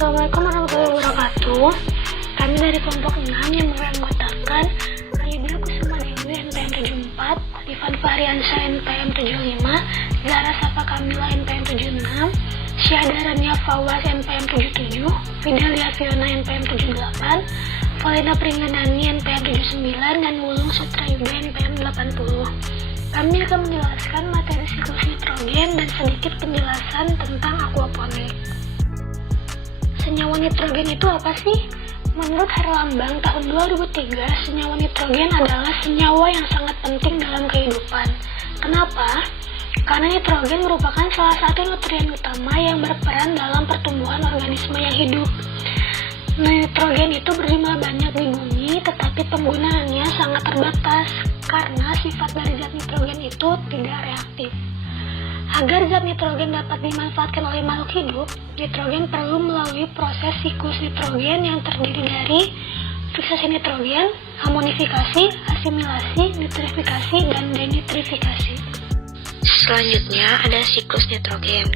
Assalamualaikum warahmatullahi wabarakatuh. Kami dari kelompok 6 yang beranggotakan Ayudina Kusuma Dewi NPM 74, Ivan Fahriansyah NPM 75, Zara Safa Kamila NPM 76, Syahda Rania Fawaz NPM 77, Fidelia Fiona NPM 78, Valina Pringandani NPM 79, dan Wulung Sutrayuda NPM 80. Kami akan menjelaskan materi siklus nitrogen dan sedikit penjelasan tentang aquaponik. Senyawa nitrogen itu apa sih? Menurut Herlambang tahun 2003, senyawa nitrogen adalah senyawa yang sangat penting dalam kehidupan. Kenapa? Karena nitrogen merupakan salah satu nutrien utama yang berperan dalam pertumbuhan organisme yang hidup. Nitrogen itu berjumlah banyak di bumi, tetapi penggunaannya sangat terbatas karena sifat dari zat nitrogen itu tidak reaktif. Agar zat nitrogen dapat dimanfaatkan oleh makhluk hidup, nitrogen perlu melalui proses siklus nitrogen yang terdiri dari fiksasi nitrogen, amonifikasi, asimilasi, nitrifikasi, dan denitrifikasi. Selanjutnya ada siklus nitrogen.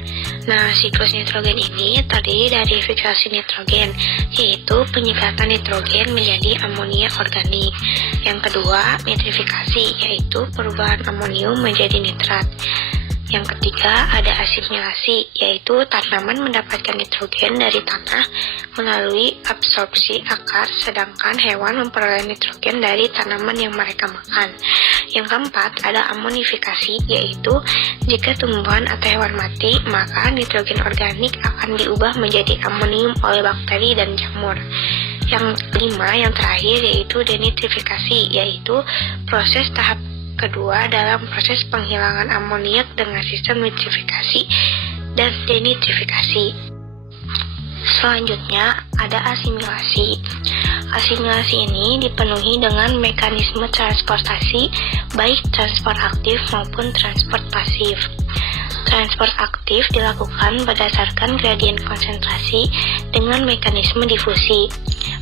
Nah, siklus nitrogen ini terdiri dari fiksasi nitrogen, yaitu penyikatan nitrogen menjadi amonia organik. Yang kedua, nitrifikasi, yaitu perubahan amonium menjadi nitrat. Yang ketiga, ada asimilasi, yaitu tanaman mendapatkan nitrogen dari tanah melalui absorpsi akar, sedangkan hewan memperoleh nitrogen dari tanaman yang mereka makan. Yang keempat, ada amonifikasi, yaitu jika tumbuhan atau hewan mati, maka nitrogen organik akan diubah menjadi amonium oleh bakteri dan jamur. Yang kelima, yang terakhir, yaitu denitrifikasi, yaitu proses tahap kedua dalam proses penghilangan amoniak dengan sistem nitrifikasi dan denitrifikasi. Selanjutnya ada asimilasi. Asimilasi ini dipenuhi dengan mekanisme transportasi baik transport aktif maupun transport pasif. Transport aktif dilakukan berdasarkan gradien konsentrasi dengan mekanisme difusi.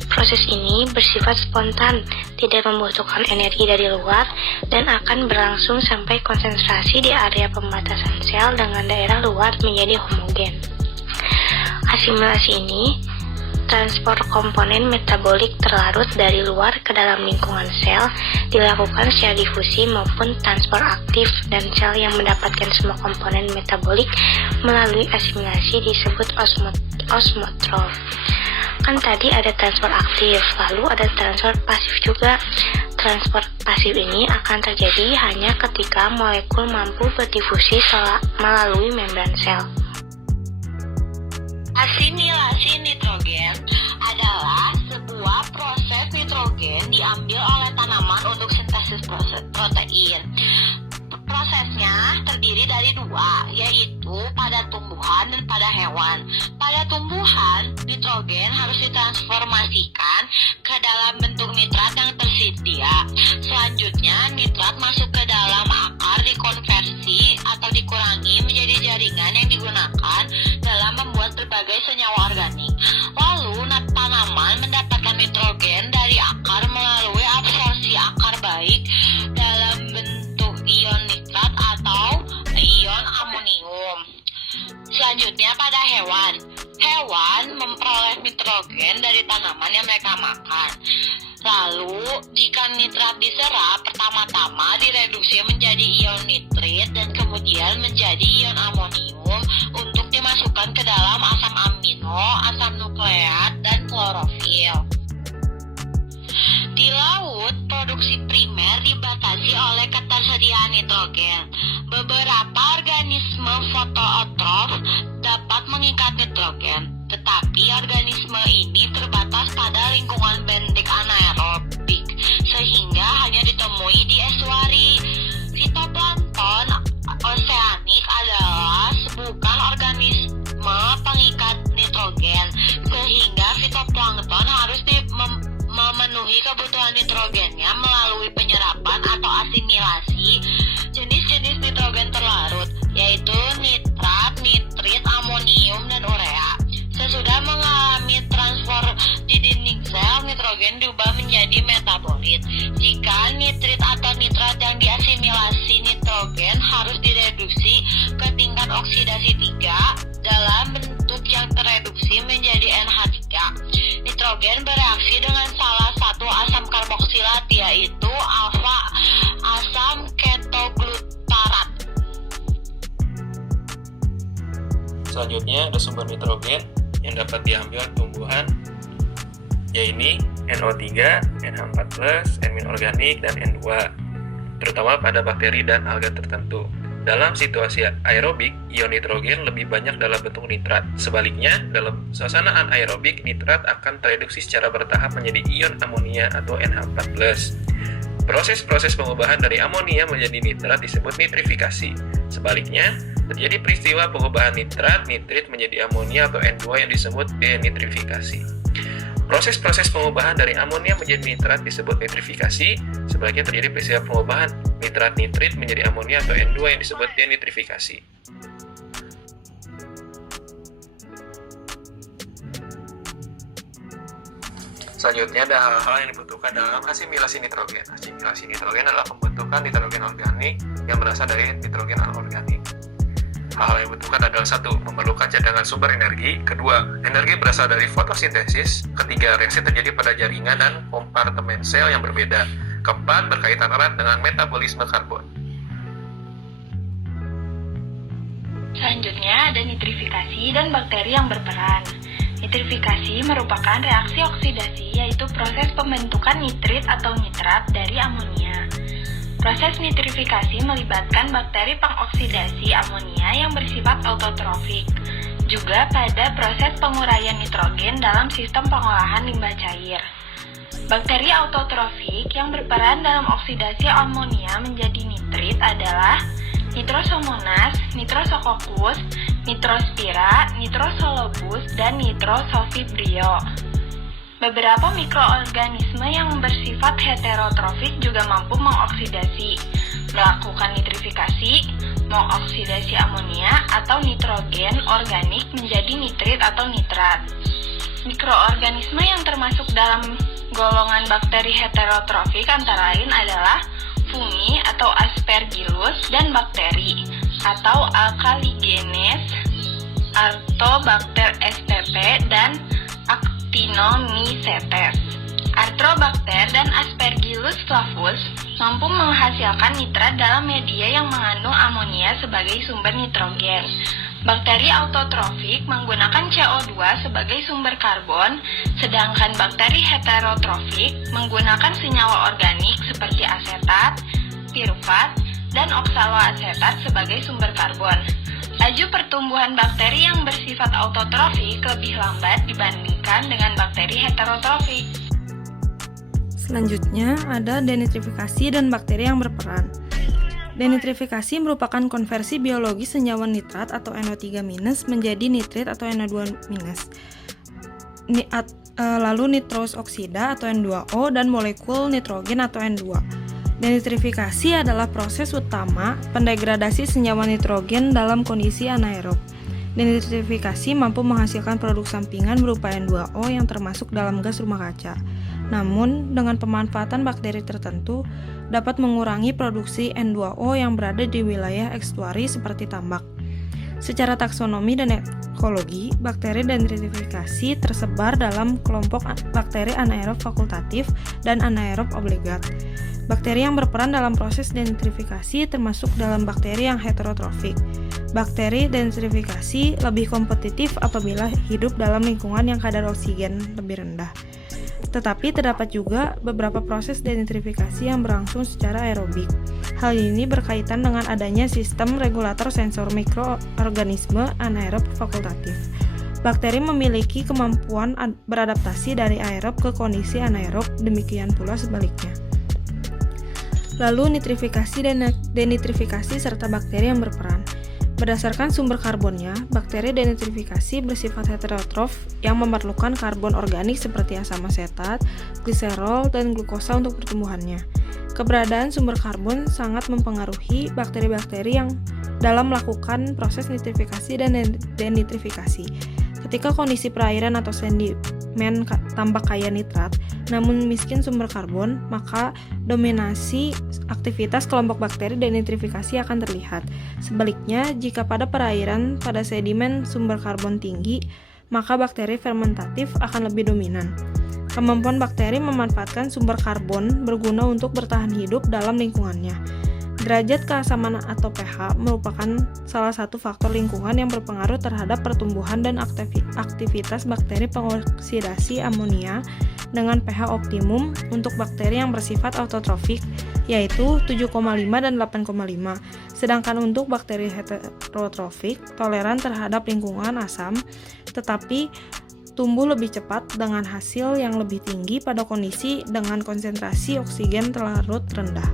Proses ini bersifat spontan, tidak membutuhkan energi dari luar, dan akan berlangsung sampai konsentrasi di area pembatasan sel dengan daerah luar menjadi homogen. Asimilasi ini transport komponen metabolik terlarut dari luar ke dalam lingkungan sel dilakukan secara difusi maupun transport aktif, dan sel yang mendapatkan semua komponen metabolik melalui asimilasi disebut osmotrof. Kan tadi ada transport aktif, lalu ada transport pasif juga. Transport pasif ini akan terjadi hanya ketika molekul mampu berdifusi melalui membran sel. Asimilasi nitrogen adalah sebuah proses nitrogen diambil oleh tanaman untuk sintesis protein. Prosesnya terdiri dari dua, yaitu pada tumbuhan dan pada hewan. Pada tumbuhan, nitrogen harus ditransformasikan ke dalam bentuk nitrat yang tersedia. Selanjutnya, nitrat masuk ke dalam akar, dikonversi atau dikurangi menjadi jaringan yang digunakan dalam membuat berbagai senyawa organik. Lalu, tanaman mendapatkan nitrogen dari akar melalui absorpsi akar baik dalam bentuk ion nitrat atau ion amonium. Selanjutnya pada hewan. Hewan memperoleh nitrogen dari tanaman yang mereka makan. Lalu, jika nitrat diserap, pertama-tama direduksi menjadi ion nitrit dan kemudian menjadi ion amonium untuk dimasukkan ke dalam asam amino, asam nukleat, dan klorofil. Di laut, produksi primer dibatasi oleh ketersediaan nitrogen. Beberapa organisme fototrof dapat mengikat nitrogen, tetapi organisme ini terbatas pada lingkungan bendik anaerobik, sehingga hanya ditemui di estuari. Fitoplankton oseanik adalah bukan organisme pengikat nitrogen, sehingga fitoplankton harus memenuhi kebutuhan nitrogennya melalui penyerapan atau asimilasi jenis-jenis nitrogen terlarut, yaitu nitrat, nitrit, amonium, dan urea. Sesudah mengalami transfer di dinding sel, nitrogen diubah menjadi metabolit. Jika nitrit atau nitrat yang diasimilasi nitrogen harus direduksi ke tingkat oksidasi 3 dalam bentuk yang tereduksi menjadi NH nitrogen bereaksi dengan salah satu asam karboksilat, yaitu alfa asam ketoglutarat. Selanjutnya ada sumber nitrogen yang dapat diambil tumbuhan, yaitu NO3, NH4+, N- organik, dan N2, terutama pada bakteri dan alga tertentu. Dalam situasi aerobik, ion nitrogen lebih banyak dalam bentuk nitrat. Sebaliknya, dalam suasana anaerobik, nitrat akan tereduksi secara bertahap menjadi ion amonia atau NH4+. Proses-proses pengubahan dari amonia menjadi nitrat disebut nitrifikasi. Sebaliknya, terjadi peristiwa pengubahan nitrit menjadi amonia atau N2 yang disebut denitrifikasi. Proses-proses pengubahan dari amonia menjadi nitrat disebut nitrifikasi. Sebaliknya terjadi peristiwa pengubahan nitrit menjadi amonia atau N2 yang disebut denitrifikasi. Selanjutnya ada hal-hal yang dibutuhkan dalam asimilasi nitrogen. Asimilasi nitrogen adalah pembentukan nitrogen organik yang berasal dari nitrogen anorganik. Hal-hal yang dibutuhkan adalah 1. Memerlukan cadangan sumber energi. 2. Energi berasal dari fotosintesis. 3. Reaksi terjadi pada jaringan dan kompartemen sel yang berbeda. 4. Berkaitan erat dengan metabolisme karbon. Selanjutnya ada nitrifikasi dan bakteri yang berperan. Nitrifikasi merupakan reaksi oksidasi, yaitu proses pembentukan nitrit atau nitrat dari amonia. Proses nitrifikasi melibatkan bakteri pengoksidasi amonia yang bersifat autotrofik. Juga pada proses penguraian nitrogen dalam sistem pengolahan limbah cair. Bakteri autotrofik yang berperan dalam oksidasi amonia menjadi nitrit adalah Nitrosomonas, Nitrosococcus, Nitrospira, Nitrosolobus, dan Nitrosofibrio. Beberapa mikroorganisme yang bersifat heterotrofik juga mampu mengoksidasi, melakukan nitrifikasi, mengoksidasi amonia atau nitrogen organik menjadi nitrit atau nitrat. Mikroorganisme yang termasuk dalam golongan bakteri heterotrofik antara lain adalah fungi atau Aspergillus dan bakteri atau Alkaligenes, Artobacter spp dan Actinomycetes. Artobacter dan Aspergillus flavus mampu menghasilkan nitrat dalam media yang mengandung amonia sebagai sumber nitrogen. Bakteri autotrofik menggunakan CO2 sebagai sumber karbon, sedangkan bakteri heterotrofik menggunakan senyawa organik seperti asetat, pirufat, dan oksaloasetat sebagai sumber karbon. Laju pertumbuhan bakteri yang bersifat autotrofik lebih lambat dibandingkan dengan bakteri heterotrofik. Selanjutnya ada denitrifikasi dan bakteri yang berperan. Denitrifikasi merupakan konversi biologi senyawa nitrat atau NO3- menjadi nitrit atau NO2-. Lalu nitros oksida atau N2O dan molekul nitrogen atau N2. Denitrifikasi adalah proses utama pendegradasi senyawa nitrogen dalam kondisi anaerob. Denitrifikasi mampu menghasilkan produk sampingan berupa N2O yang termasuk dalam gas rumah kaca. Namun, dengan pemanfaatan bakteri tertentu, dapat mengurangi produksi N2O yang berada di wilayah ekstuari seperti tambak. Secara taksonomi dan ekologi, bakteri denitrifikasi tersebar dalam kelompok bakteri anaerob fakultatif dan anaerob obligat. Bakteri yang berperan dalam proses denitrifikasi termasuk dalam bakteri yang heterotrofik. Bakteri denitrifikasi lebih kompetitif apabila hidup dalam lingkungan yang kadar oksigen lebih rendah. Tetapi terdapat juga beberapa proses denitrifikasi yang berlangsung secara aerobik. Hal ini berkaitan dengan adanya sistem regulator sensor mikroorganisme anaerob fakultatif. Bakteri memiliki kemampuan beradaptasi dari aerob ke kondisi anaerob, demikian pula sebaliknya. Lalu nitrifikasi dan denitrifikasi serta bakteri yang berperan. Berdasarkan sumber karbonnya, bakteri denitrifikasi bersifat heterotrof yang memerlukan karbon organik seperti asam asetat, gliserol, dan glukosa untuk pertumbuhannya. Keberadaan sumber karbon sangat mempengaruhi bakteri-bakteri yang dalam melakukan proses nitrifikasi dan denitrifikasi. Ketika kondisi perairan atau sedimen tambak kaya nitrat, namun miskin sumber karbon, maka dominasi aktivitas kelompok bakteri denitrifikasi akan terlihat. Sebaliknya, jika pada perairan pada sedimen sumber karbon tinggi, maka bakteri fermentatif akan lebih dominan. Kemampuan bakteri memanfaatkan sumber karbon berguna untuk bertahan hidup dalam lingkungannya. Derajat keasaman atau pH merupakan salah satu faktor lingkungan yang berpengaruh terhadap pertumbuhan dan aktivitas bakteri pengoksidasi amonia dengan pH optimum untuk bakteri yang bersifat autotrofik yaitu 7,5 dan 8,5. Sedangkan untuk bakteri heterotrofik toleran terhadap lingkungan asam tetapi tumbuh lebih cepat dengan hasil yang lebih tinggi pada kondisi dengan konsentrasi oksigen terlarut rendah.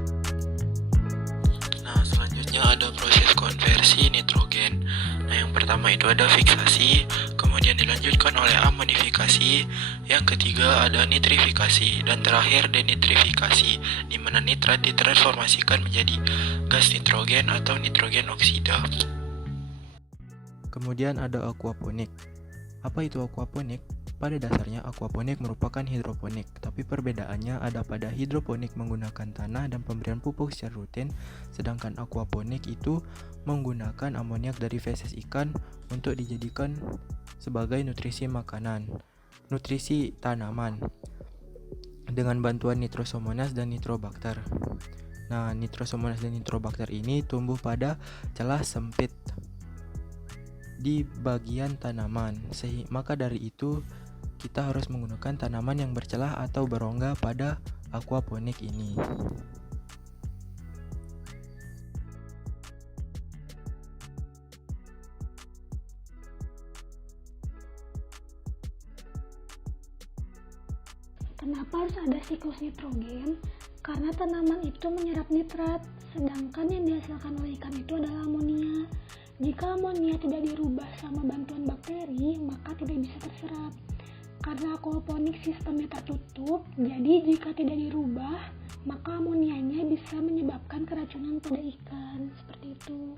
Nah, selanjutnya ada proses konversi nitrogen. Nah, yang pertama itu ada fiksasi, kemudian dilanjutkan oleh amonifikasi, yang ketiga ada nitrifikasi, dan terakhir denitrifikasi, di mana nitrat ditransformasikan menjadi gas nitrogen atau nitrogen oksida. Kemudian ada aquaponik. Apa itu aquaponik? Pada dasarnya aquaponik merupakan hidroponik, tapi perbedaannya ada pada hidroponik menggunakan tanah dan pemberian pupuk secara rutin, sedangkan aquaponik itu menggunakan amoniak dari feses ikan untuk dijadikan sebagai nutrisi makanan, nutrisi tanaman dengan bantuan nitrosomonas dan nitrobakter. Nah, nitrosomonas dan nitrobakter ini tumbuh pada celah sempit di bagian tanaman, maka dari itu kita harus menggunakan tanaman yang bercelah atau berongga pada aquaponik ini. Kenapa harus ada siklus nitrogen? Karena tanaman itu menyerap nitrat, sedangkan yang dihasilkan oleh ikan itu adalah amonia. Jika amonia tidak dirubah sama bantuan bakteri, maka tidak bisa terserap. Karena aquaponik sistemnya tertutup, jadi jika tidak dirubah, maka amonianya bisa menyebabkan keracunan pada ikan. Seperti itu.